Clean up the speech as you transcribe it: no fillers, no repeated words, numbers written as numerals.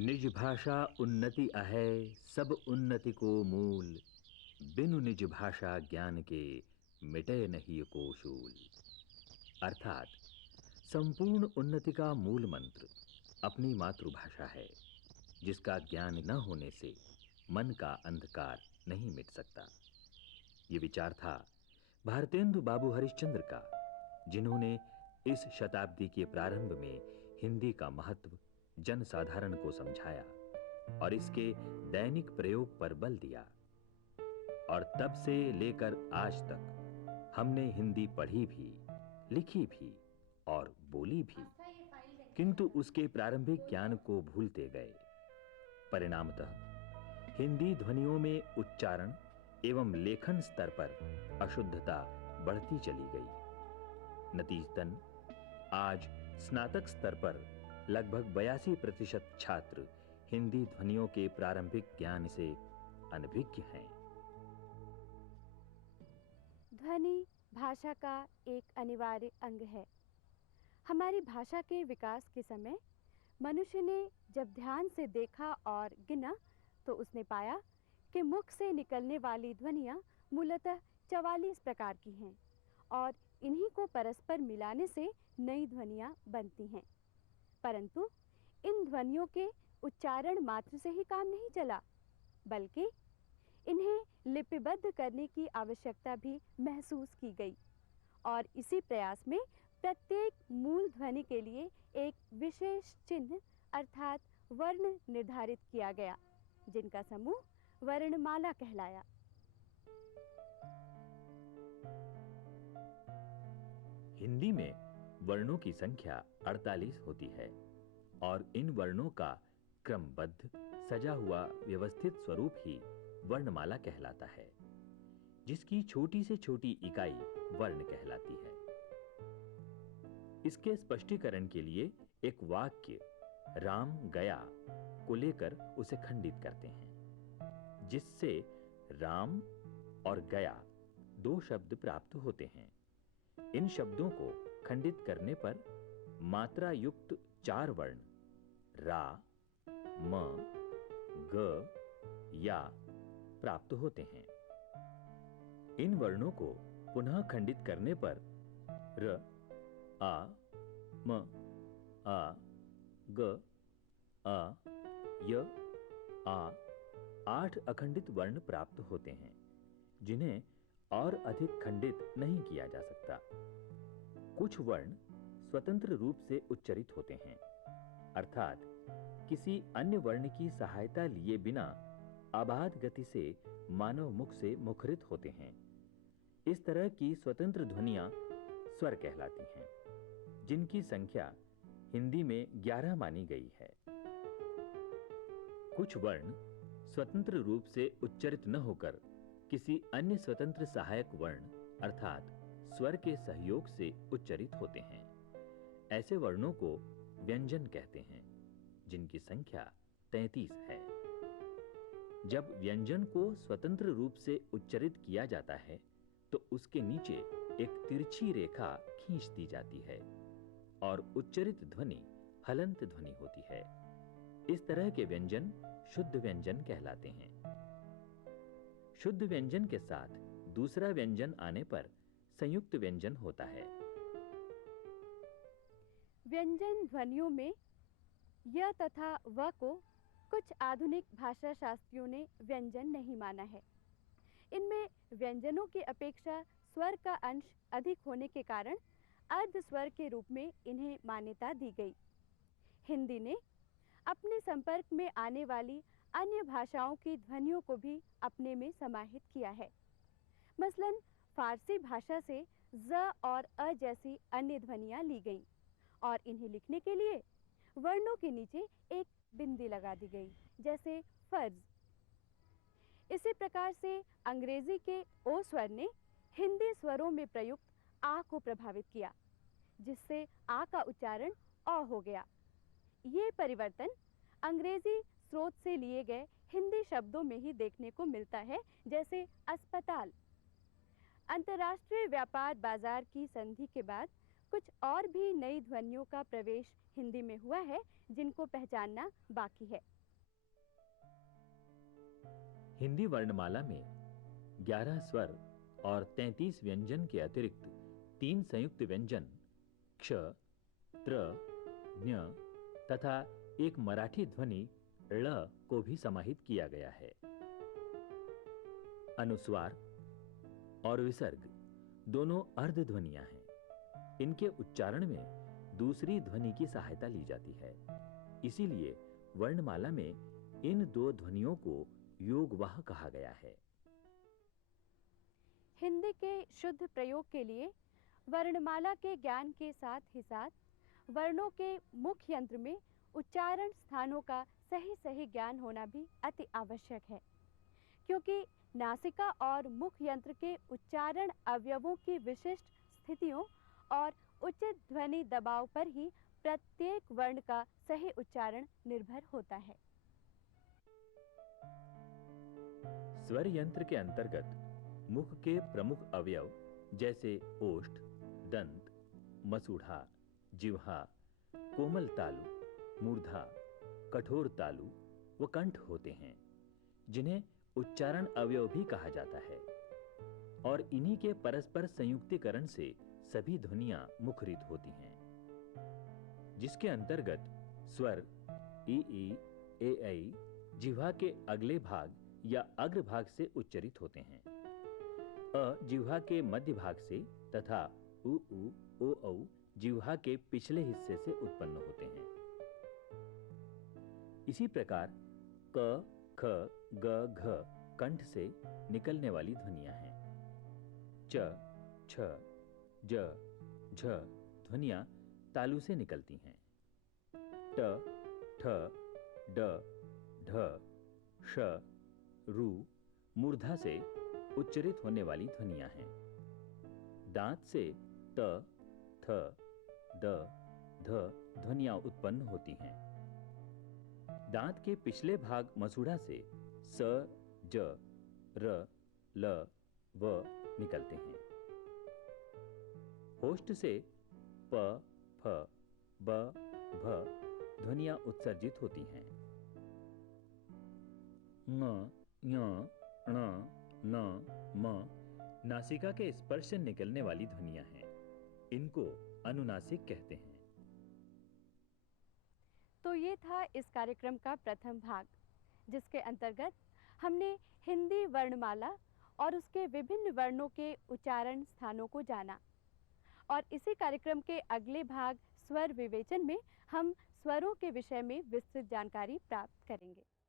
निज भाषा उन्नति अहै सब उन्नति को मूल। बिनु निज भाषा ज्ञान के मिटे नहीं को शूल। अर्थात संपूर्ण उन्नति का मूल मंत्र अपनी मातृभाषा है, जिसका ज्ञान न होने से मन का अंधकार नहीं मिट सकता। ये विचार था भारतेंदु बाबू हरिश्चंद्र का, जिन्होंने इस शताब्दी के प्रारंभ में हिंदी का महत्व जनसाधारण को समझाया और इसके दैनिक प्रयोग पर बल दिया। और तब से लेकर आज तक हमने हिंदी पढ़ी भी, लिखी भी और बोली भी, किंतु उसके प्रारंभिक ज्ञान को भूलते गए। परिणामतः हिंदी ध्वनियों में उच्चारण एवं लेखन स्तर पर अशुद्धता बढ़ती चली गई। नतीजतन आज स्नातक स्तर पर लगभग 82% छात्र हिंदी ध्वनियों के प्रारंभिक ज्ञान से अनभिज्ञ हैं। ध्वनि भाषा का एक अनिवार्य अंग है। हमारी भाषा के विकास के समय मनुष्य ने जब ध्यान से देखा और गिना तो उसने पाया कि मुख से निकलने वाली ध्वनियाँ मूलतः 44 प्रकार की हैं और इन्हीं को परस्पर मिलाने से नई ध्वनियाँ बनती हैं। परंतु इन ध्वनियों के उच्चारण मात्र से ही काम नहीं चला, बल्कि इन्हें लिपिबद्ध करने की आवश्यकता भी महसूस की गई और इसी प्रयास में प्रत्येक मूल ध्वनि के लिए एक विशेष चिन्ह अर्थात वर्ण निर्धारित किया गया, जिनका समूह वर्णमाला कहलाया। हिंदी में वर्णों की संख्या 48 होती है और इन वर्णों का क्रमबद्ध सजा हुआ व्यवस्थित स्वरूप ही वर्णमाला कहलाता है, जिसकी छोटी से छोटी इकाई वर्ण कहलाती है। इसके स्पष्टीकरण के लिए एक वाक्य राम गया को लेकर उसे खंडित करते हैं, जिससे राम और गया 2 शब्द प्राप्त होते हैं। इन शब्दों को खंडित करने पर मात्रा युक्त 4 वर्ण रा, म, ग, या प्राप्त होते हैं। इन वर्णों को पुनः खंडित करने पर र, आ, म, आ, ग, आ, य, आ 8 अखंडित वर्ण प्राप्त होते हैं, जिन्हें और अधिक खंडित नहीं किया जा सकता। कुछ वर्ण स्वतंत्र रूप से उच्चरित होते हैं, अर्थात किसी अन्य वर्ण की सहायता लिए बिना अबाध गति से मानव मुख से मुखरित होते हैं। इस तरह की स्वतंत्र ध्वनियां स्वर कहलाती हैं, जिनकी संख्या हिंदी में 11 मानी गई है। कुछ वर्ण स्वतंत्र रूप से उच्चरित न होकर किसी अन्य स्वतंत्र सहायक वर्ण अर्थात स्वर के सहयोग से उच्चरित होते हैं। ऐसे वर्णों को व्यंजन कहते हैं, जिनकी संख्या 33 है। जब व्यंजन को स्वतंत्र रूप से उच्चरित किया जाता है तो उसके नीचे एक तिरछी रेखा खींच दी जाती है और उच्चरित ध्वनि हलंत ध्वनि होती है। इस तरह के व्यंजन शुद्ध व्यंजन कहलाते हैं। शुद्ध व्यंजन के साथ दूसरा व्यंजन आने पर संयुक्त व्यंजन होता है। व्यंजन ध्वनियों में य तथा व को कुछ आधुनिक भाषा शास्त्रियों ने व्यंजन नहीं माना है। इनमें व्यंजनों की अपेक्षा स्वर का अंश अधिक होने के कारण अर्ध स्वर के रूप में इन्हें मान्यता दी गई। हिंदी ने अपने संपर्क में आने वाली अन्य भाषाओं की ध्वनियों को भी अपने में समाहित किया है। मसलन फारसी भाषा से ज और अ जैसी अन्य ध्वनियाँ ली गईं और इन्हें लिखने के लिए वर्णों के नीचे एक बिंदी लगा दी गई, जैसे फर्ज। इसी प्रकार से अंग्रेजी के ओ स्वर ने हिंदी स्वरों में प्रयुक्त आ को प्रभावित किया, जिससे आ का उच्चारण अ हो गया। ये परिवर्तन अंग्रेजी स्रोत से लिए गए हिंदी शब्दों में ही देखने को मिलता है, जैसे अस्पताल। अंतर्राष्ट्रीय व्यापार बाजार की संधि के बाद कुछ और भी नई ध्वनियों का प्रवेश हिंदी में हुआ है जिनको पहचानना बाकी है। हिंदी वर्णमाला में 11 स्वर और 33 व्यंजन के अतिरिक्त 3 संयुक्त व्यंजन क्ष, त्र, ज्ञ तथा एक मराठी ध्वनि ळ को भी समाहित किया गया है। अनुस्वार और विसर्ग दोनों अर्ध ध्वनियां हैं। इनके उच्चारण में दूसरी ध्वनि की सहायता ली जाती है। इसीलिए वर्णमाला में इन दो ध्वनियों को योगवाह कहा गया है। हिंदी के शुद्ध प्रयोग के लिए वर्णमाला के ज्ञान के साथ ही साथ वर्णों के मुख्य यंत्र में उच्चारण स्थानों का सही ज्ञान होना भी अति आवश्यक है, क्योंकि नासिका और मुख यंत्र के उच्चारण अवयवों की विशिष्ट स्थितियों और उचित ध्वनि दबाव पर ही प्रत्येक वर्ण का सही उच्चारण निर्भर होता है। स्वर यंत्र के अंतर्गत मुख के प्रमुख अवयव जैसे ओष्ठ, दंत, मसूढ़ा, जिह्वा, कोमल तालु, मूर्धा, कठोर तालु व कंठ होते हैं, जिन्हें उच्चारण अवयव भी कहा जाता है। और इन्हीं के परस्पर संयुक्तीकरण से सभी ध्वनियां मुखरित होती हैं, जिसके अंतर्गत स्वर ई, ए, ऐ जिह्वा के अगले भाग या अग्र भाग से उच्चरित होते हैं। अ जिह्वा के मध्य भाग से तथा उ, ओ, औ जिह्वा के पिछले हिस्से से उत्पन्न होते हैं। इसी प्रकार क, ख, ग, घ कंठ से निकलने वाली ध्वनियां हैं। च, छ, ज, झ ध्वनियां तालु से निकलती हैं। ट, ठ, ड, ढ, श, रु मूर्धा से उच्चरित होने वाली ध्वनियां हैं। दांत से त, थ, द, ध ध्वनियां उत्पन्न होती हैं। दांत के पिछले भाग मसूढ़ा से स, ज, र, ल, व निकलते हैं। होष्ठ से प, फ, ब, भ ध्वनियां उत्सर्जित होती हैं। ङ, ञ, ण, न, म नासिका के स्पर्श से निकलने वाली ध्वनियां हैं। इनको अनुनासिक कहते हैं। तो ये था इस कार्यक्रम का प्रथम भाग, जिसके अंतर्गत हमने हिंदी वर्णमाला और उसके विभिन्न वर्णों के उच्चारण स्थानों को जाना। और इसी कार्यक्रम के अगले भाग स्वर विवेचन में हम स्वरों के विषय में विस्तृत जानकारी प्राप्त करेंगे।